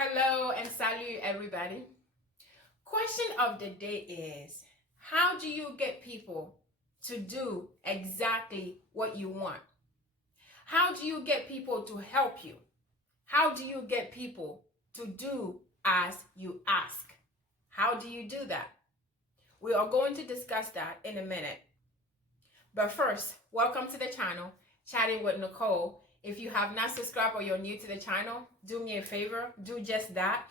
Hello and salut everybody. Question of the day is, how do you get people to do exactly what you want? How do you get people to help you? How do you get people to do as you ask? How do you do that? We are going to discuss that in a minute. But first, welcome to the channel, Chatting with Nicole. If you have not subscribed or you're new to the channel, do me a favor, do just that.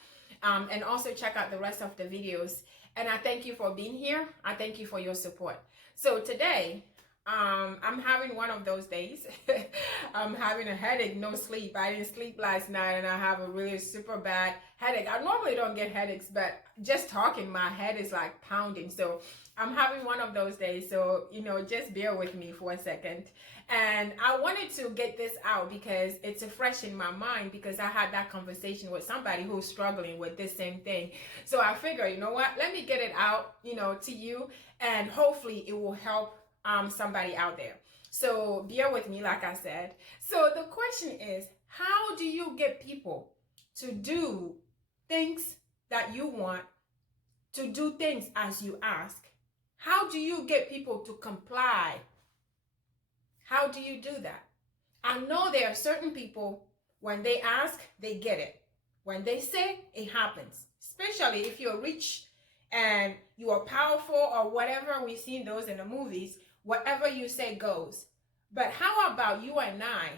And also check out the rest of the videos. And I thank you for being here. I thank you for your support. So today, I'm having one of those days. I'm having a headache, no sleep. I didn't sleep last night and I have a really super bad headache. I normally don't get headaches, but just talking, my head is like pounding. So I'm having one of those days. So, just bear with me for a second. And I wanted to get this out because it's fresh in my mind because I had that conversation with somebody who's struggling with this same thing. So I figure, you know what, let me get it out, to you, and hopefully it will help somebody out there. So bear with me, like I said. So the question is, how do you get people to do things that you want, to do things as you ask? How do you get people to comply? How do you do that? I know there are certain people, when they ask, they get it. When they say, it happens. Especially if you're rich and you are powerful or whatever. We've seen those in the movies. Whatever you say goes. But how about you and I,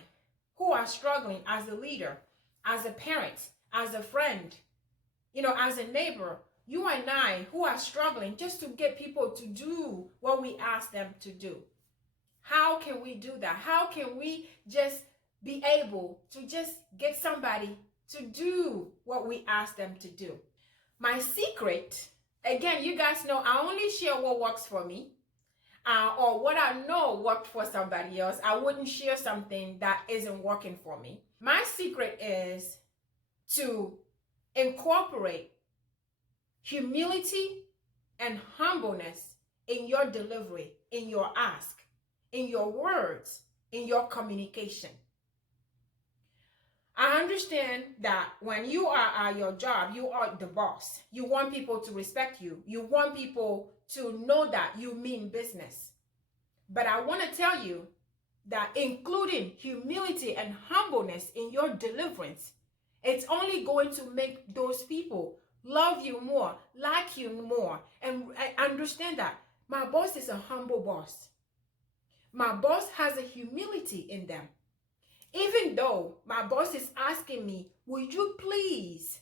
who are struggling as a leader, as a parent, as a friend, as a neighbor? You and I, who are struggling just to get people to do what we ask them to do. How can we do that? How can we just be able to just get somebody to do what we ask them to do? My secret, again, you guys know I only share what works for me. Or what I know worked for somebody else. I wouldn't share something that isn't working for me. My secret is to incorporate humility and humbleness in your delivery, in your ask, in your words, in your communication. I understand that when you are at your job, you are the boss. You want people to respect you. You want people to know that you mean business. But I want to tell you that including humility and humbleness in your deliverance, it's only going to make those people love you more, like you more. And I understand that my boss is a humble boss. My boss has a humility in them. Even though my boss is asking me, will you please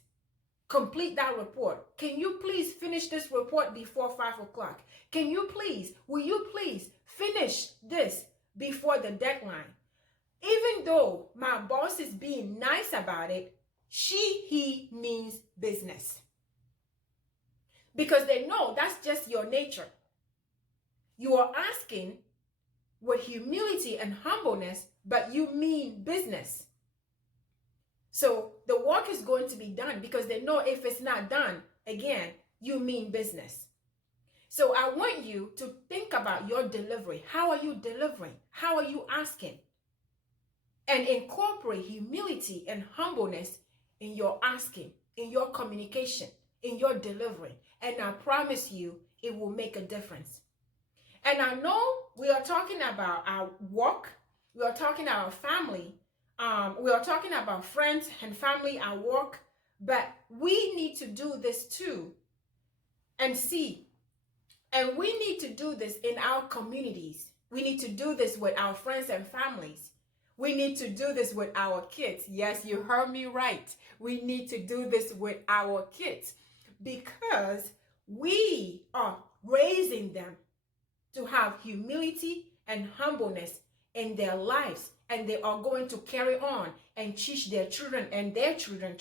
complete that report? Can you please finish this report before 5 o'clock? Will you please finish this before the deadline? Even though my boss is being nice about it, he means business. Because they know that's just your nature. You are asking with humility and humbleness, but you mean business. So the work is going to be done because they know if it's not done, again, you mean business. So I want you to think about your delivery. How are you delivering? How are you asking? And incorporate humility and humbleness in your asking, in your communication, in your delivery. And I promise you, it will make a difference. And I know we are talking about our work. We are talking about our family. We are talking about friends and family at work, but we need to do this too and see. And we need to do this in our communities. We need to do this with our friends and families. We need to do this with our kids. Yes, you heard me right. We need to do this with our kids because we are raising them to have humility and humbleness in their lives. And they are going to carry on and teach their children and their children.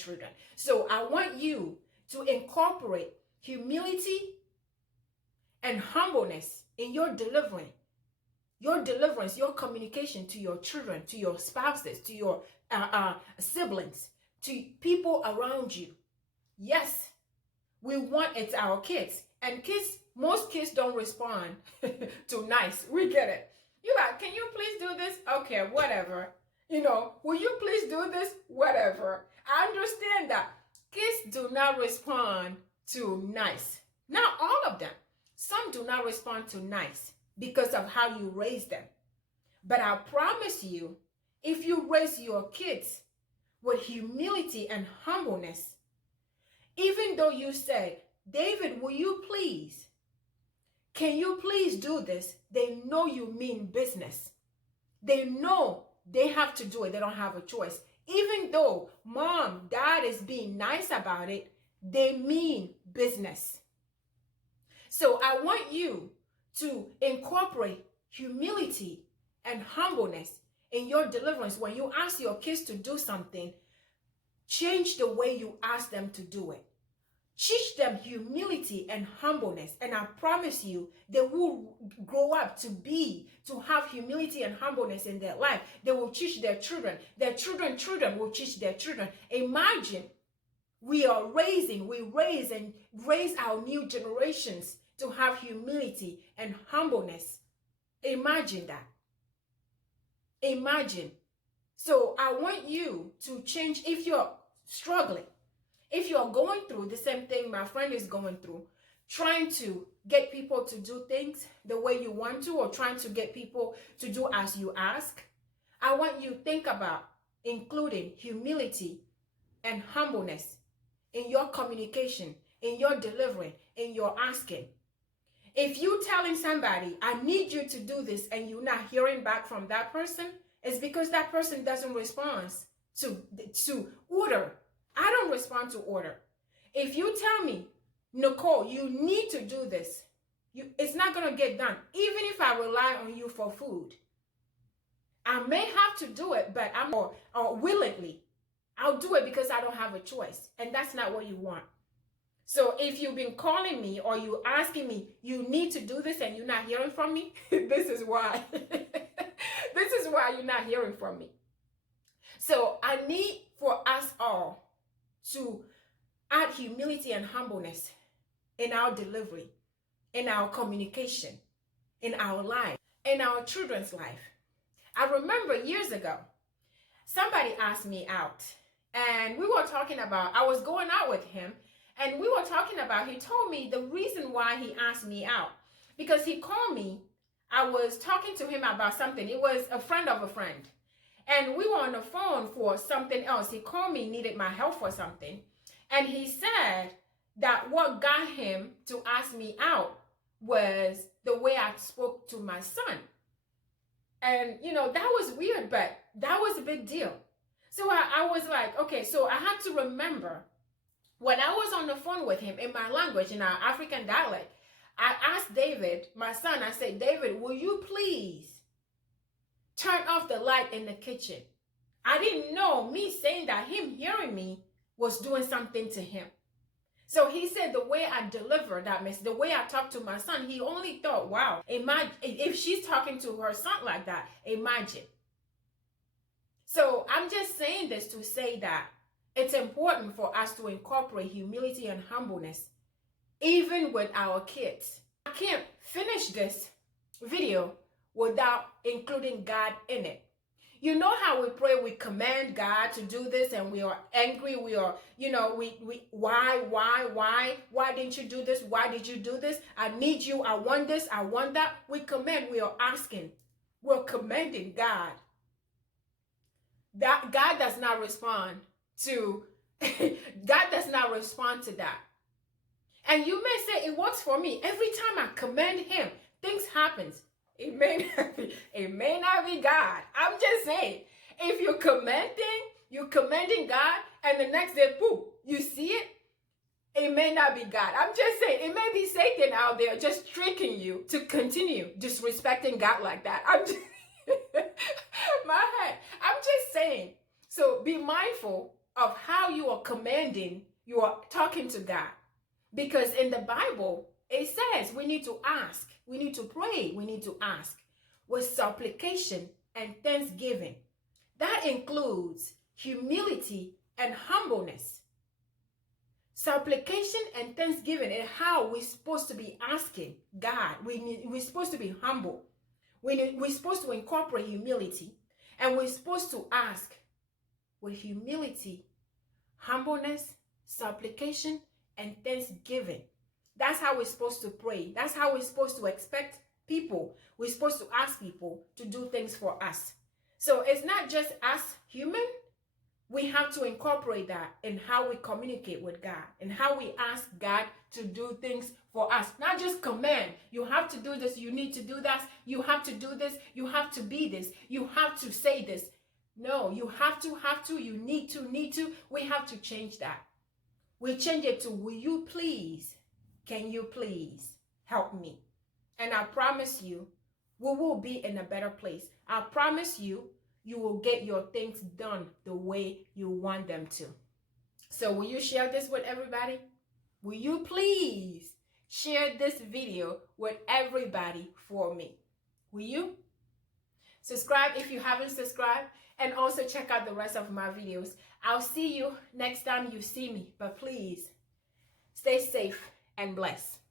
So I want you to incorporate humility and humbleness in your delivery, your communication to your children, to your spouses, to your siblings, to people around you. Yes, we want it's our kids. And most kids don't respond to nice. We get it. You're like, can you please do this? Okay, whatever. Will you please do this? Whatever. I understand that. kids do not respond to nice. Not all of them. Some do not respond to nice because of how you raise them. But I promise you, if you raise your kids with humility and humbleness, even though you said, David, will you please? Can you please do this? They know you mean business. They know they have to do it. They don't have a choice. Even though mom, dad is being nice about it, they mean business. So I want you to incorporate humility and humbleness in your deliverance. When you ask your kids to do something, change the way you ask them to do it. Teach them humility and humbleness, and I promise you, they will grow up to have humility and humbleness in their life. They will teach their children. Their children will teach their children. Imagine we raise our new generations to have humility and humbleness. Imagine that. Imagine. So I want you to change. If you're struggling, if you're going through the same thing my friend is going through, trying to get people to do things the way you want to, or trying to get people to do as you ask, I want you to think about including humility and humbleness in your communication, in your delivery, in your asking. If you telling somebody, I need you to do this, and you're not hearing back from that person, it's because that person doesn't respond to order. I don't respond to order. If you tell me, Nicole, you need to do this, it's not going to get done. Even if I rely on you for food, I may have to do it, but or willingly. I'll do it because I don't have a choice. And that's not what you want. So if you've been calling me or you asking me, you need to do this, and you're not hearing from me, this is why. This is why you're not hearing from me. So I need for us all to add humility and humbleness in our delivery, in our communication, in our life, in our children's life. I remember years ago, somebody asked me out, and we were talking about, I was going out with him, and we were talking about, he told me the reason why he asked me out, because he called me, I was talking to him about something. It was a friend of a friend. And we were on the phone for something else. He called me, needed my help for something. And he said that what got him to ask me out was the way I spoke to my son. And, that was weird, but that was a big deal. So I was like, okay, so I had to remember when I was on the phone with him in my language, in our African dialect, I asked David, my son, I said, David, will you please turn off the light in the kitchen? I didn't know me saying that, him hearing me, was doing something to him. So he said the way I delivered that message, the way I talked to my son, he only thought, wow, imagine if she's talking to her son like that, imagine. So I'm just saying this to say that it's important for us to incorporate humility and humbleness, even with our kids. I can't finish this video without including God in it. You know how we pray, we command God to do this, and we are angry, we are, why didn't you do this? Why did you do this? I need you, I want this, I want that. We command, we are asking, we're commanding God. That God does not respond to, God does not respond to that. And you may say, it works for me. Every time I command him, things happen. It may not be God. I'm just saying, if you're commanding God, and the next day, poof, you see it, it may not be God. I'm just saying, it may be Satan out there just tricking you to continue disrespecting God like that. I'm just saying. So be mindful of how you are commanding, you are talking to God. Because in the Bible, it says we need to ask, we need to pray, we need to ask with supplication and thanksgiving. That includes humility and humbleness. Supplication and thanksgiving is how we're supposed to be asking God. We're supposed to be humble. We're supposed to incorporate humility, and we're supposed to ask with humility, humbleness, supplication, and thanksgiving. That's how we're supposed to pray. That's how we're supposed to expect people. We're supposed to ask people to do things for us. So it's not just us human. We have to incorporate that in how we communicate with God and how we ask God to do things for us. Not just command. You have to do this. You need to do that. You have to do this. You have to be this. You have to say this. No, you have to, you need to. We have to change that. We change it to, will you please, can you please help me? And I promise you, we will be in a better place. I promise you, you will get your things done the way you want them to. So will you share this with everybody? Will you please share this video with everybody for me? Will you? Subscribe if you haven't subscribed, and also check out the rest of my videos. I'll see you next time you see me, but please stay safe and blessed.